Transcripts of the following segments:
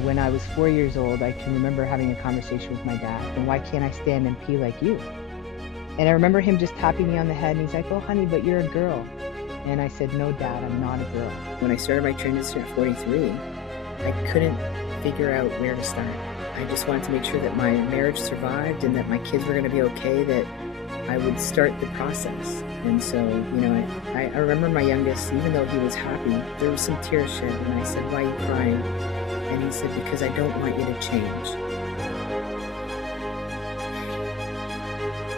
When I was 4 years old, I can remember having a conversation with my dad, and why can't I stand and pee like you? And I remember him just tapping me on the head, and he's like, oh, honey, but you're a girl. And I said, no, Dad, I'm not a girl. When I started my transition at 43, I couldn't figure out where to start. I just wanted to make sure that my marriage survived and that my kids were going to be okay, that I would start the process. And so, I remember my youngest, even though he was happy, there was some tears shed. And I said, why are you crying? And he said, because I don't want you to change.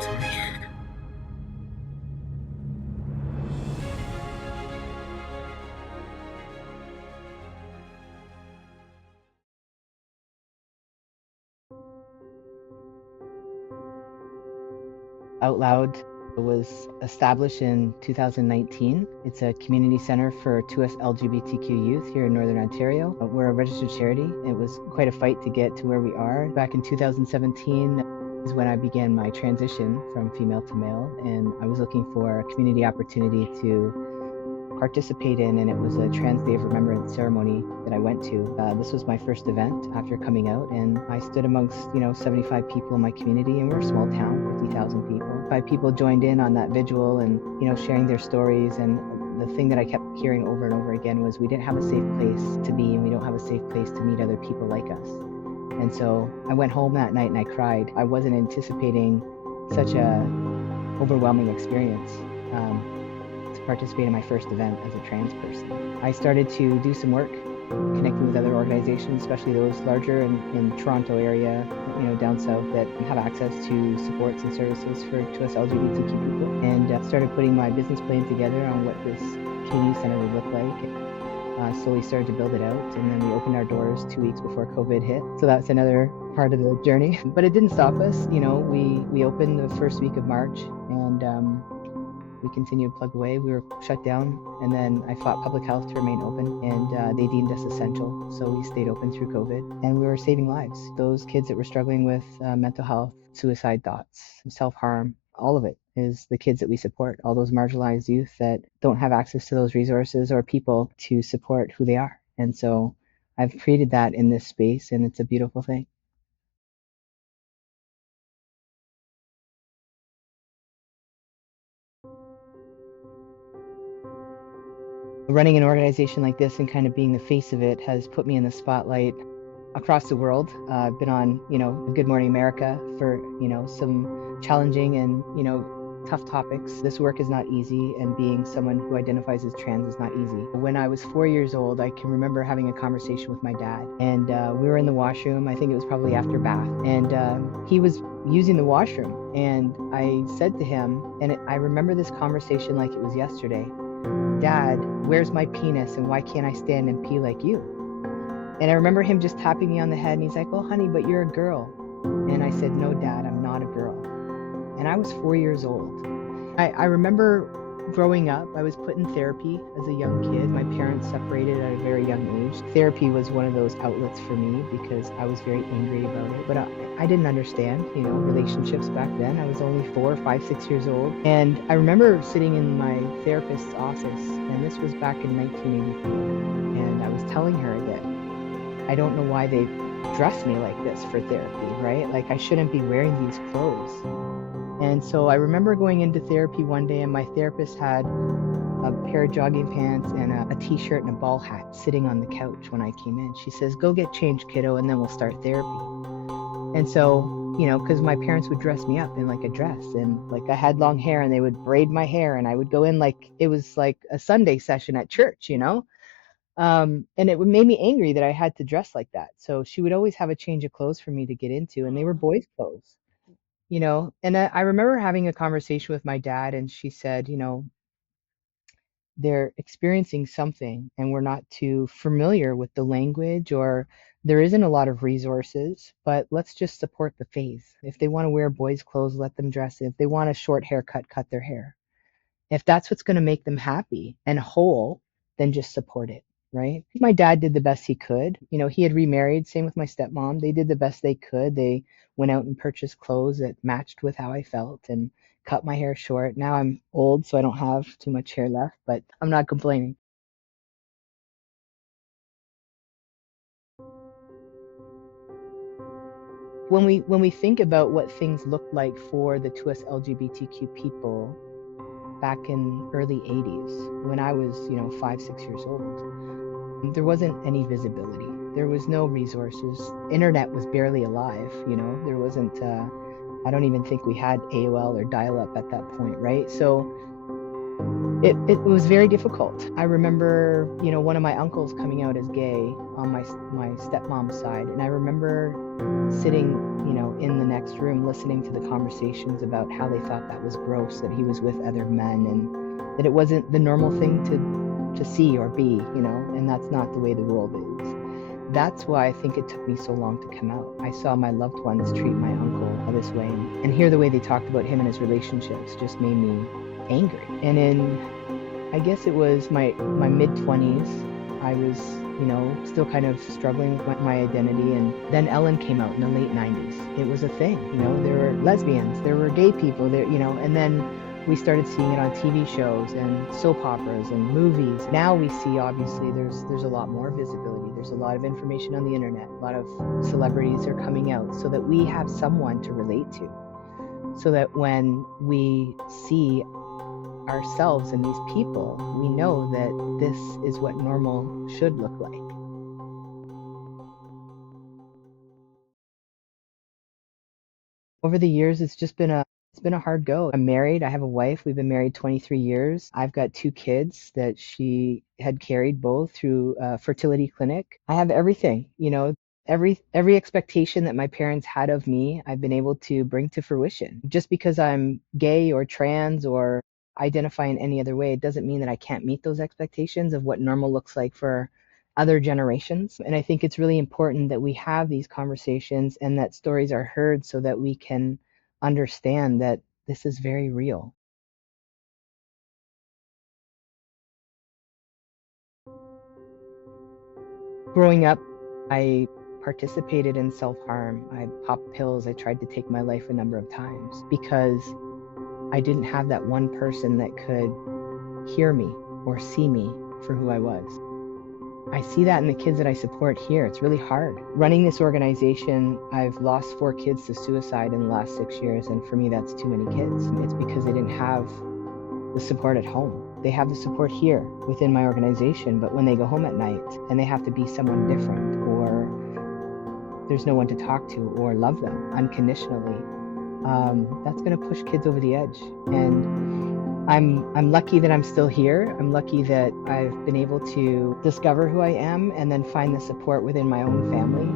Sorry. OUTLoud was established in 2019. It's a community center for 2S LGBTQ youth here in Northern Ontario. We're a registered charity. It was quite a fight to get to where we are. Back in 2017 is when I began my transition from female to male, and I was looking for a community opportunity to participate in, and it was a Trans Day of Remembrance ceremony that I went to. This was my first event after coming out, and I stood amongst 75 people in my community, and we're a small town, 50,000 people. 5 people joined in on that vigil, and sharing their stories. And the thing that I kept hearing over and over again was we didn't have a safe place to be, and we don't have a safe place to meet other people like us. And so I went home that night and I cried. I wasn't anticipating such a overwhelming experience. To participate in my first event as a trans person. I started to do some work connecting with other organizations, especially those larger in Toronto area, down south, that have access to supports and services for us LGBTQ people, and started putting my business plan together on what this community center would look like. Slowly started to build it out, and then we opened our doors 2 weeks before COVID hit. So that's another part of the journey. But it didn't stop us. We opened the first week of March, and we continued to plug away. We were shut down, and then I fought public health to remain open, and they deemed us essential, so we stayed open through COVID, and we were saving lives. Those kids that were struggling with mental health, suicide thoughts, self-harm, all of it is the kids that we support, all those marginalized youth that don't have access to those resources or people to support who they are. And so I've created that in this space, and it's a beautiful thing. Running an organization like this and kind of being the face of it has put me in the spotlight across the world. I've been on, Good Morning America for, some challenging and, tough topics. This work is not easy, and being someone who identifies as trans is not easy. When I was 4 years old, I can remember having a conversation with my dad, and we were in the washroom. I think it was probably after bath, and he was using the washroom, and I said to him, and I remember this conversation like it was yesterday, Dad, where's my penis, and why can't I stand and pee like you? And I remember him just tapping me on the head, and he's like, oh, honey, but you're a girl. And I said, no, Dad, I'm not a girl. And I was 4 years old. I remember growing up, I was put in therapy as a young kid. My parents separated at a very young age. Therapy was one of those outlets for me because I was very angry about it. But I didn't understand, relationships back then. I was only 4, 5, 6 years old. And I remember sitting in my therapist's office, and this was back in 1984. And I was telling her that I don't know why they dress me like this for therapy, right? Like I shouldn't be wearing these clothes. And so I remember going into therapy one day, and my therapist had a pair of jogging pants and a t-shirt and a ball hat sitting on the couch when I came in. She says, go get changed, kiddo, and then we'll start therapy. And so, because my parents would dress me up in like a dress, and like I had long hair, and they would braid my hair, and I would go in like it was like a Sunday session at church, and it made me angry that I had to dress like that. So she would always have a change of clothes for me to get into, and they were boys' clothes. And I remember having a conversation with my dad, and she said, they're experiencing something, and we're not too familiar with the language, or there isn't a lot of resources, but let's just support the phase. If they want to wear boys' clothes, let them dress it. If they want a short haircut, cut their hair. If that's what's going to make them happy and whole, then just support it, right? My dad did the best he could. He had remarried, same with my stepmom. They did the best they could. They went out and purchased clothes that matched with how I felt and cut my hair short. Now I'm old, so I don't have too much hair left, but I'm not complaining. when we think about what things looked like for the 2S LGBTQ people back in early 80s, when I was, 5, 6 years old, there wasn't any visibility. There was no resources. Internet was barely alive, there wasn't, I don't even think we had AOL or dial-up at that point, right? So it was very difficult. I remember, one of my uncles coming out as gay on my stepmom's side, and I remember sitting, in the next room listening to the conversations about how they thought that was gross, that he was with other men, and that it wasn't the normal thing to see or be, and that's not the way the world is. That's why I think it took me so long to come out. I saw my loved ones treat my uncle this way, and hear the way they talked about him and his relationships just made me angry. And I guess it was my mid-20s, I was, still kind of struggling with my identity. And then Ellen came out in the late 90s. It was a thing, there were lesbians, there were gay people there, and then we started seeing it on TV shows and soap operas and movies. Now we see, obviously, there's a lot more visibility. There's a lot of information on the internet. A lot of celebrities are coming out so that we have someone to relate to. So that when we see ourselves in these people, we know that this is what normal should look like. Over the years, it's been a hard go. I'm married. I have a wife. We've been married 23 years. I've got 2 kids that she had carried both through a fertility clinic. I have everything, every expectation that my parents had of me, I've been able to bring to fruition. Just because I'm gay or trans or identify in any other way, it doesn't mean that I can't meet those expectations of what normal looks like for other generations. And I think it's really important that we have these conversations and that stories are heard so that we can understand that this is very real. Growing up, I participated in self-harm. I popped pills. I tried to take my life a number of times because I didn't have that one person that could hear me or see me for who I was. I see that in the kids that I support here. It's really hard. Running this organization, I've lost 4 kids to suicide in the last 6 years, and for me, that's too many kids. It's because they didn't have the support at home. They have the support here within my organization, but when they go home at night and they have to be someone different, or there's no one to talk to or love them unconditionally, that's going to push kids over the edge. And I'm lucky that I'm still here. I'm lucky that I've been able to discover who I am and then find the support within my own family.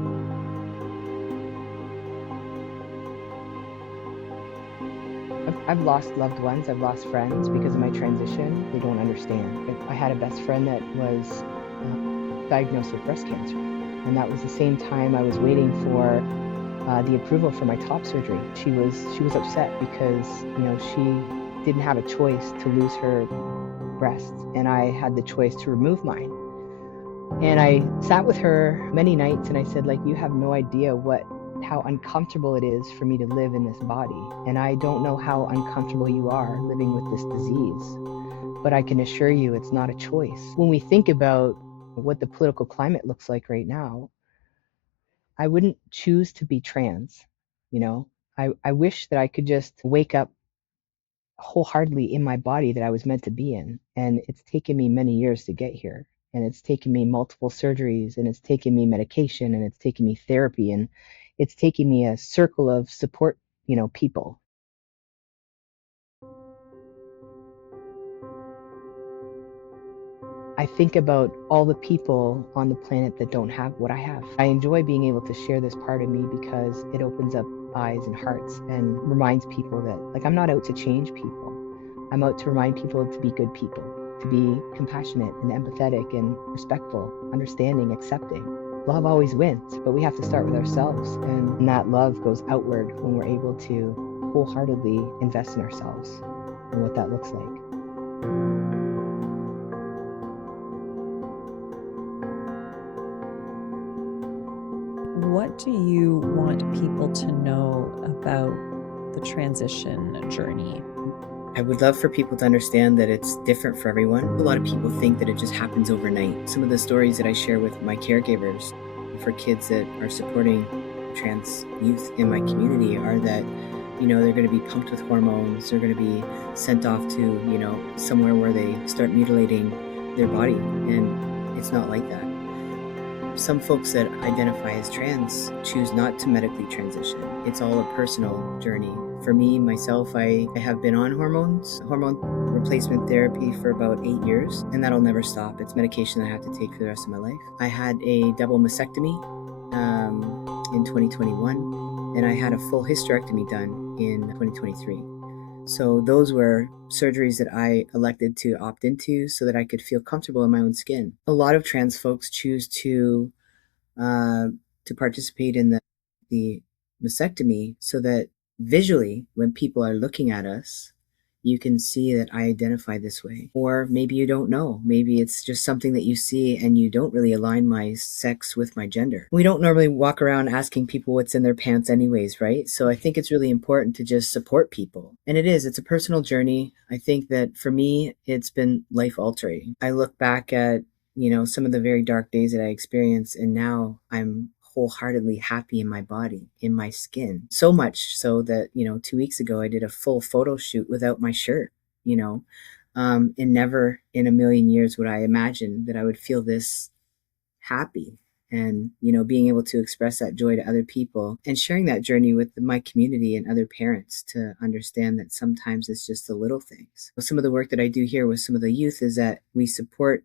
I've lost loved ones. I've lost friends because of my transition. They don't understand. I had a best friend that was diagnosed with breast cancer, and that was the same time I was waiting for the approval for my top surgery. She was upset because she didn't have a choice to lose her breast, and I had the choice to remove mine. And I sat with her many nights and I said, you have no idea how uncomfortable it is for me to live in this body, and I don't know how uncomfortable you are living with this disease, but I can assure you it's not a choice. When we think about what the political climate looks like right now, I wouldn't choose to be trans. I wish that I could just wake up wholeheartedly in my body that I was meant to be in. And it's taken me many years to get here. And it's taken me multiple surgeries, and it's taken me medication, and it's taken me therapy, and it's taken me a circle of support, people. I think about all the people on the planet that don't have what I have. I enjoy being able to share this part of me because it opens up eyes and hearts and reminds people that, I'm not out to change people. I'm out to remind people to be good people, to be compassionate and empathetic and respectful, understanding, accepting. Love always wins, but we have to start with ourselves. And that love goes outward when we're able to wholeheartedly invest in ourselves and what that looks like. What do you want people to know about the transition journey? I would love for people to understand that it's different for everyone. A lot of people think that it just happens overnight. Some of the stories that I share with my caregivers for kids that are supporting trans youth in my community are that, they're going to be pumped with hormones, they're going to be sent off to, somewhere where they start mutilating their body. And it's not like that. Some folks that identify as trans choose not to medically transition. It's all a personal journey. For me, myself, I have been on hormone replacement therapy for about 8 years, and that'll never stop. It's medication I have to take for the rest of my life. I had a double mastectomy in 2021, and I had a full hysterectomy done in 2023. So those were surgeries that I elected to opt into so that I could feel comfortable in my own skin. A lot of trans folks choose uh, to participate in the mastectomy so that visually, when people are looking at us, you can see that I identify this way. Or maybe you don't know. Maybe it's just something that you see and you don't really align my sex with my gender. We don't normally walk around asking people what's in their pants anyways, right? So I think it's really important to just support people. And it's a personal journey. I think that for me, it's been life altering. I look back at, some of the very dark days that I experienced, and now I'm wholeheartedly happy in my body, in my skin. So much so that, 2 weeks ago, I did a full photo shoot without my shirt, you know. And never in a million years would I imagine that I would feel this happy and, being able to express that joy to other people and sharing that journey with my community and other parents to understand that sometimes it's just the little things. Some of the work that I do here with some of the youth is that we support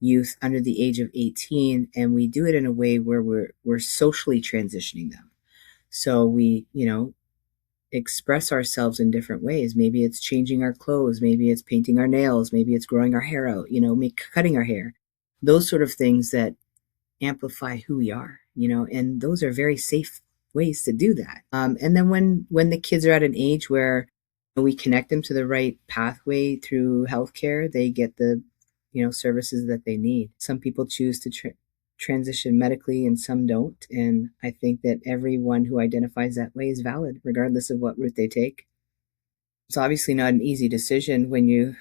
youth under the age of 18, and we do it in a way where we're socially transitioning them. So we, express ourselves in different ways. Maybe it's changing our clothes, maybe it's painting our nails, maybe it's growing our hair out, cutting our hair. Those sort of things that amplify who we are, and those are very safe ways to do that. And then when the kids are at an age where we connect them to the right pathway through healthcare, they get the services that they need. Some people choose to transition medically and some don't, and I think that everyone who identifies that way is valid regardless of what route they take. It's obviously not an easy decision when you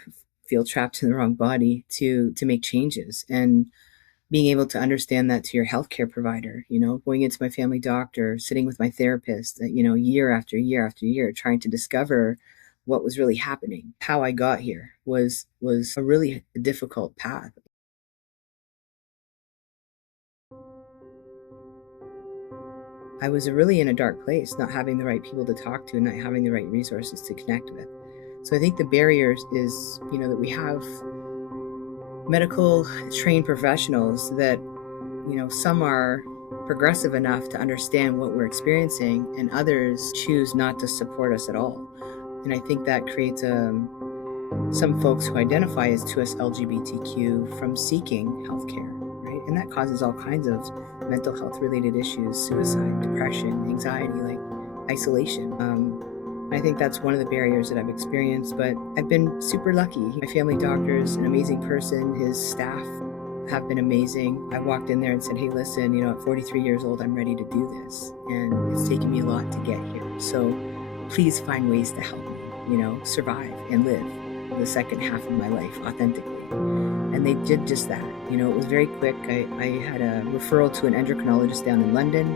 feel trapped in the wrong body to make changes, and being able to understand that to your healthcare provider, going into my family doctor, sitting with my therapist, year after year after year, trying to discover what was really happening. How I got here was a really difficult path. I was really in a dark place, not having the right people to talk to, not having the right resources to connect with. So I think the barriers is, that we have medical trained professionals that, some are progressive enough to understand what we're experiencing, and others choose not to support us at all. And I think that creates some folks who identify as 2S LGBTQ from seeking healthcare, right? And that causes all kinds of mental health related issues, suicide, depression, anxiety, like isolation. I think that's one of the barriers that I've experienced, but I've been super lucky. My family doctor is an amazing person. His staff have been amazing. I walked in there and said, hey, listen, at 43 years old, I'm ready to do this. And it's taken me a lot to get here. So please find ways to help me, survive and live the second half of my life authentically. And they did just that. It was very quick. I had a referral to an endocrinologist down in London.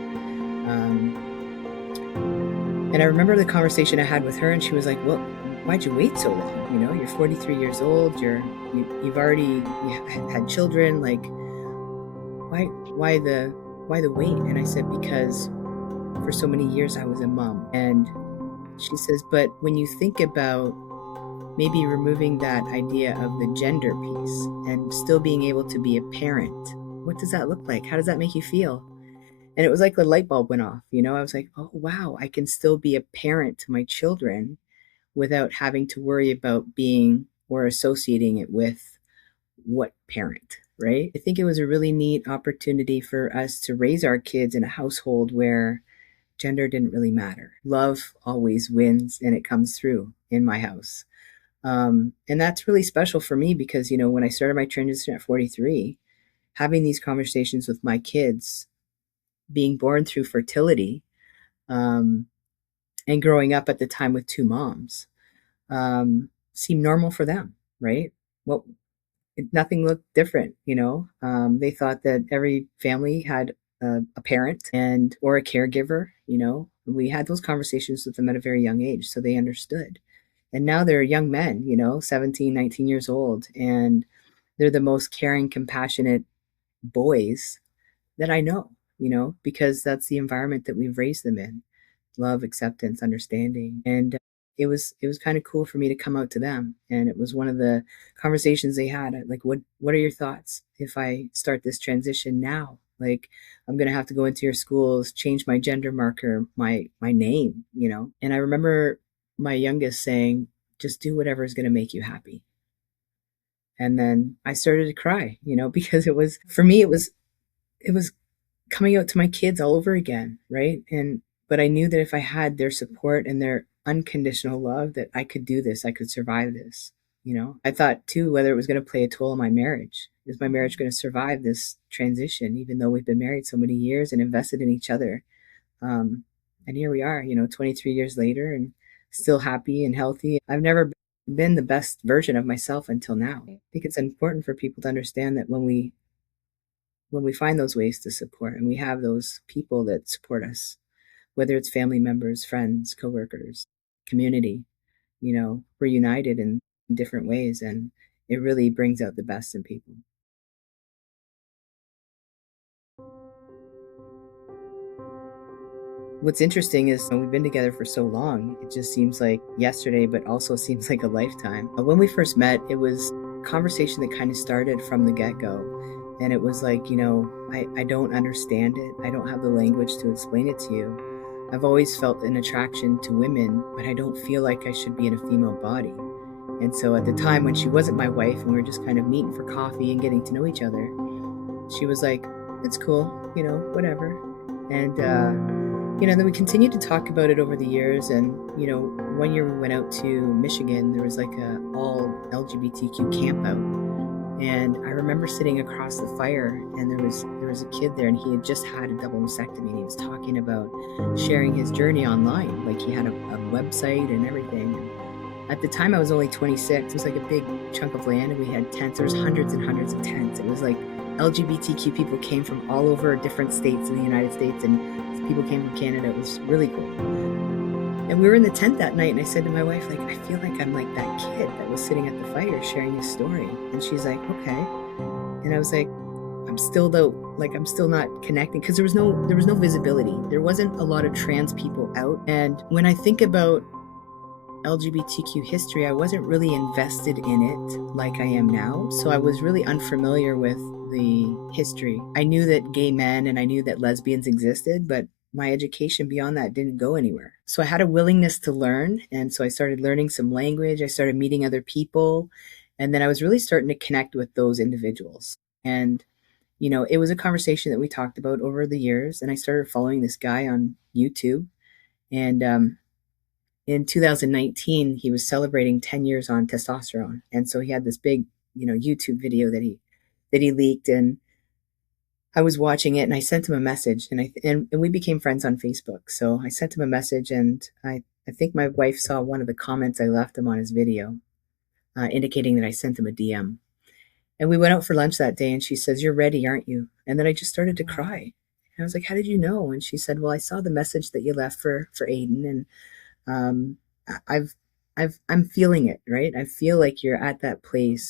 And I remember the conversation I had with her, and she was like, well, why'd you wait so long? You're 43 years old, you've already had children, like, why the wait? And I said, because for so many years I was a mom. And she says, but when you think about maybe removing that idea of the gender piece and still being able to be a parent, what does that look like? How does that make you feel? And it was like the light bulb went off, I was like, oh, wow, I can still be a parent to my children without having to worry about being or associating it with what parent, right? I think it was a really neat opportunity for us to raise our kids in a household where gender didn't really matter. Love always wins, and it comes through in my house. And that's really special for me because, when I started my transition at 43, having these conversations with my kids, being born through fertility, and growing up at the time with two moms, seemed normal for them, right? Nothing looked different, They thought that every family had a parent and or a caregiver. We had those conversations with them at a very young age, so they understood. And now they're young men, 17, 19 years old, and they're the most caring, compassionate boys that I know, because that's the environment that we've raised them in. Love, acceptance, understanding. And it was kind of cool for me to come out to them. And it was one of the conversations they had. Like, what are your thoughts if I start this transition now? Like, I'm gonna have to go into your schools, change my gender marker, my name, And I remember my youngest saying, just do whatever is gonna make you happy. And then I started to cry, because it was, for me, it was coming out to my kids all over again, right? But I knew that if I had their support and their unconditional love, that I could do this, I could survive this. I thought too whether it was going to play a toll in my marriage. Is my marriage going to survive this transition, even though we've been married so many years and invested in each other? And here we are, 23 years later, and still happy and healthy. I've never been the best version of myself until now. I think it's important for people to understand that when we find those ways to support and we have those people that support us, whether it's family members, friends, coworkers, community, we're united in different ways, and it really brings out the best in people. What's interesting is we've been together for so long, it just seems like yesterday, but also seems like a lifetime. When we first met, it was a conversation that kind of started from the get-go. And it was like, I don't understand it. I don't have the language to explain it to you. I've always felt an attraction to women, but I don't feel like I should be in a female body. And so at the time when she wasn't my wife and we were just kind of meeting for coffee and getting to know each other, she was like, it's cool, whatever. And, then we continued to talk about it over the years. And, one year we went out to Michigan. There was like a all LGBTQ camp out. And I remember sitting across the fire, and there was a kid there, and he had just had a double mastectomy, and he was talking about sharing his journey online. Like, he had a website and everything. And at the time, I was only 26. It was like a big chunk of land, and we had tents. There was hundreds and hundreds of tents. It was like LGBTQ people came from all over different states in the United States, and people came from Canada. It was really cool. And we were in the tent that night, and I said to my wife, like, I feel like I'm like that kid that was sitting at the fire sharing his story. And she's like, okay. And I was like, I'm still not connecting, because there was no visibility. There wasn't a lot of trans people out. And when I think about LGBTQ history, I wasn't really invested in it like I am now. So I was really unfamiliar with the history. I knew that gay men and I knew that lesbians existed, but my education beyond that didn't go anywhere. So I had a willingness to learn. And so I started learning some language. I started meeting other people. And then I was really starting to connect with those individuals. And, it was a conversation that we talked about over the years. And I started following this guy on YouTube. And in 2019, he was celebrating 10 years on testosterone. And so he had this big, YouTube video that he leaked. And I was watching it, and I sent him a message, and we became friends on Facebook. So I sent him a message, and I think my wife saw one of the comments I left him on his video, indicating that I sent him a DM. And we went out for lunch that day, and she says, "You're ready, aren't you?" And then I just started to cry. And I was like, "How did you know?" And she said, "Well, I saw the message that you left for Aiden, and I'm feeling it, right? I feel like you're at that place."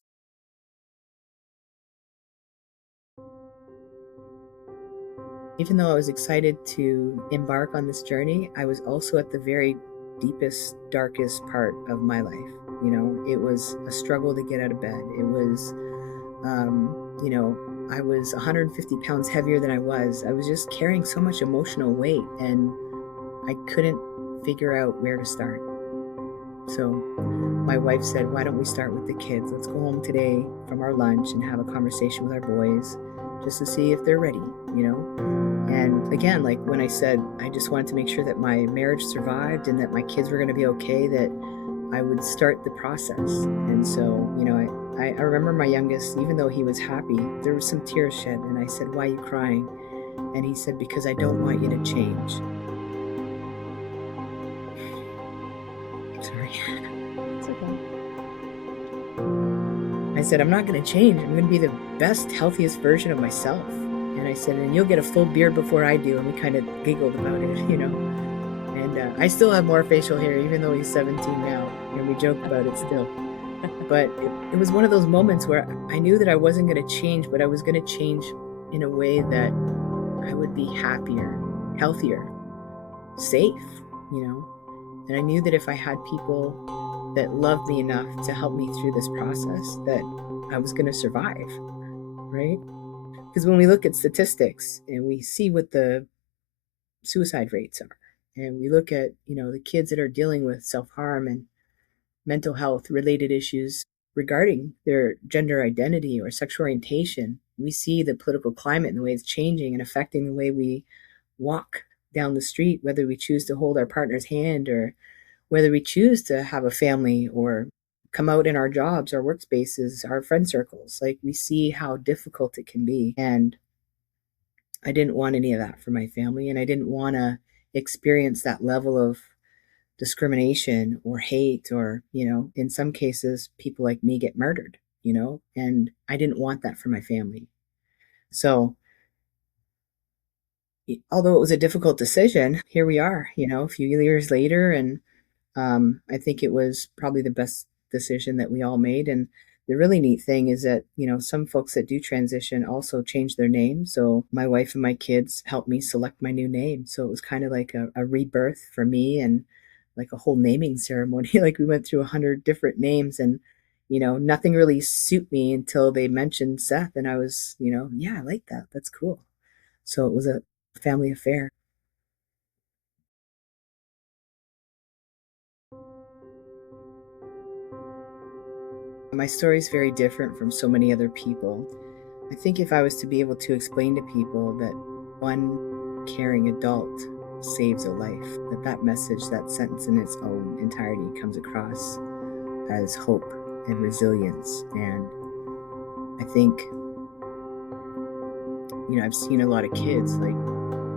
Even though I was excited to embark on this journey, I was also at the very deepest, darkest part of my life. It was a struggle to get out of bed. It was, I was 150 pounds heavier than I was. I was just carrying so much emotional weight, and I couldn't figure out where to start. So my wife said, "Why don't we start with the kids? Let's go home today from our lunch and have a conversation with our boys just to see if they're ready, And again, like when I said I just wanted to make sure that my marriage survived and that my kids were going to be okay, that I would start the process. And so, I remember my youngest, even though he was happy, there was some tears shed. And I said, "Why are you crying?" And he said, "Because I don't want you to change." Sorry. It's okay. I said, "I'm not going to change. I'm going to be the best, healthiest version of myself." And I said, and you'll get a full beard before I do. And we kind of giggled about it, And I still have more facial hair, even though he's 17 now. And we joke about it still. But it was one of those moments where I knew that I wasn't going to change, but I was going to change in a way that I would be happier, healthier, safe, And I knew that if I had people that loved me enough to help me through this process, that I was going to survive, right? Because when we look at statistics and we see what the suicide rates are, and we look at, the kids that are dealing with self-harm and mental health related issues regarding their gender identity or sexual orientation, we see the political climate and the way it's changing and affecting the way we walk down the street, whether we choose to hold our partner's hand or whether we choose to have a family or come out in our jobs, our workspaces, our friend circles. Like, we see how difficult it can be. And I didn't want any of that for my family. And I didn't want to experience that level of discrimination or hate, or, in some cases, people like me get murdered, and I didn't want that for my family. So, although it was a difficult decision, here we are, a few years later, and I think it was probably the best decision that we all made. And the really neat thing is that, some folks that do transition also change their name. So my wife and my kids helped me select my new name. So it was kind of like a rebirth for me, and like a whole naming ceremony. Like, we went through 100 different names, and, nothing really suit me until they mentioned Seth. And I was, yeah, I like that. That's cool. So it was a family affair. My story is very different from so many other people. I think if I was to be able to explain to people that one caring adult saves a life, that message, that sentence in its own entirety comes across as hope and resilience. And I think, I've seen a lot of kids, like,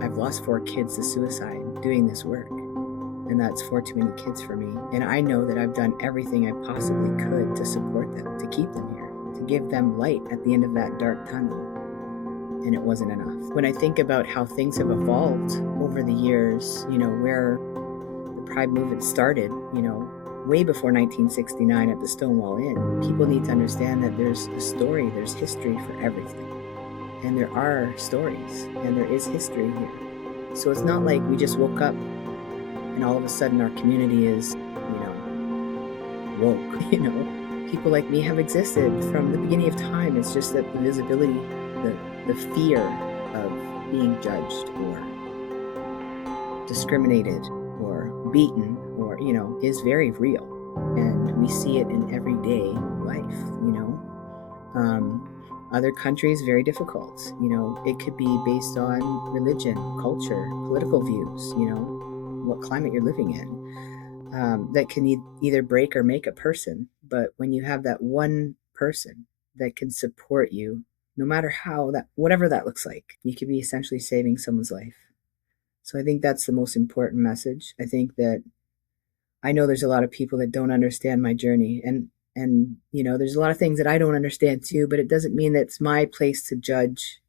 I've lost 4 kids to suicide doing this work. And that's 4 too many kids for me. And I know that I've done everything I possibly could to support them, to keep them here, to give them light at the end of that dark tunnel. And it wasn't enough. When I think about how things have evolved over the years, where the Pride movement started, way before 1969 at the Stonewall Inn, people need to understand that there's a story, there's history for everything. And there are stories, and there is history here. So it's not like we just woke up and all of a sudden our community is, woke. People like me have existed from the beginning of time. It's just that the visibility, the fear of being judged or discriminated or beaten or, is very real. And we see it in everyday life, Other countries, very difficult. It could be based on religion, culture, political views, what climate you're living in, that can either break or make a person. But when you have that one person that can support you, no matter whatever that looks like, you could be essentially saving someone's life. So I think that's the most important message. I think that I know there's a lot of people that don't understand my journey, and there's a lot of things that I don't understand too, but it doesn't mean that it's my place to judge.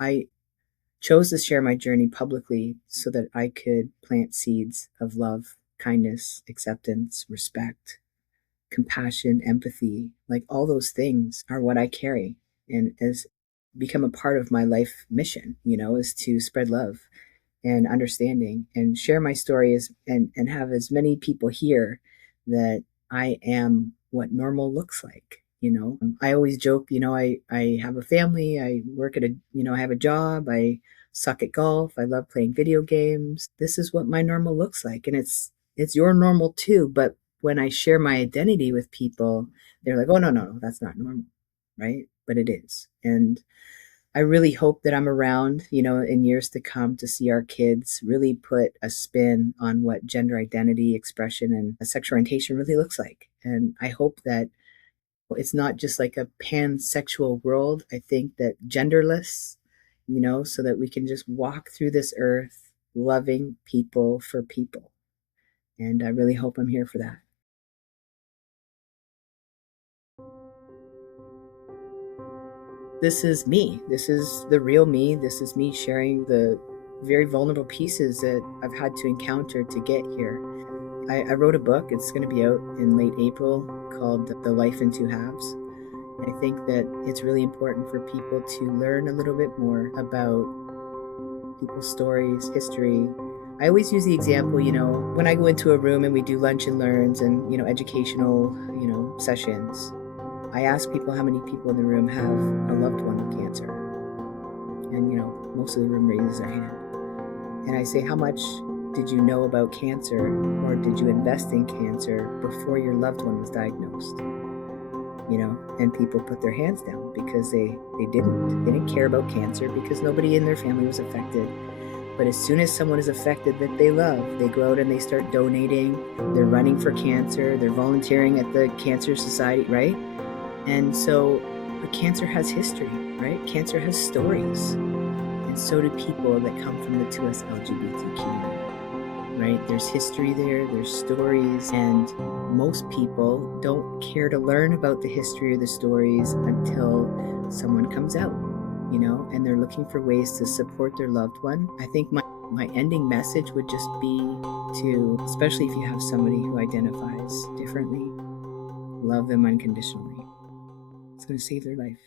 I chose to share my journey publicly so that I could plant seeds of love, kindness, acceptance, respect, compassion, empathy. Like, all those things are what I carry and has become a part of my life mission, is to spread love and understanding and share my stories, and have as many people hear that I am what normal looks like. I always joke, I have a family, I work at I have a job, I suck at golf, I love playing video games. This is what my normal looks like. And it's your normal too. But when I share my identity with people, they're like, oh, no, that's not normal. Right. But it is. And I really hope that I'm around, in years to come, to see our kids really put a spin on what gender identity, expression, and sexual orientation really looks like. And I hope that it's not just like a pansexual world. I think that genderless, so that we can just walk through this earth loving people for people. And I really hope I'm here for that. this is me. This is the real me. This is me sharing the very vulnerable pieces that I've had to encounter to get here. I wrote a book. It's going to be out in late April called The Life in Two Halves. I think that it's really important for people to learn a little bit more about people's stories, history. I always use the example, when I go into a room and we do lunch and learns and, educational, sessions, I ask people how many people in the room have a loved one with cancer. And, most of the room raises their hand. And I say, how much did you know about cancer, or did you invest in cancer before your loved one was diagnosed? And people put their hands down because they didn't care about cancer because nobody in their family was affected. But as soon as someone is affected that they love, they go out and they start donating, they're running for cancer, they're volunteering at the Cancer Society, right? And so, but cancer has history, right? Cancer has stories. And so do people that come from the 2S LGBT community, right? There's history there's stories, and most people don't care to learn about the history or the stories until someone comes out, and they're looking for ways to support their loved one. I think my ending message would just be to, especially if you have somebody who identifies differently, love them unconditionally. It's going to save their life.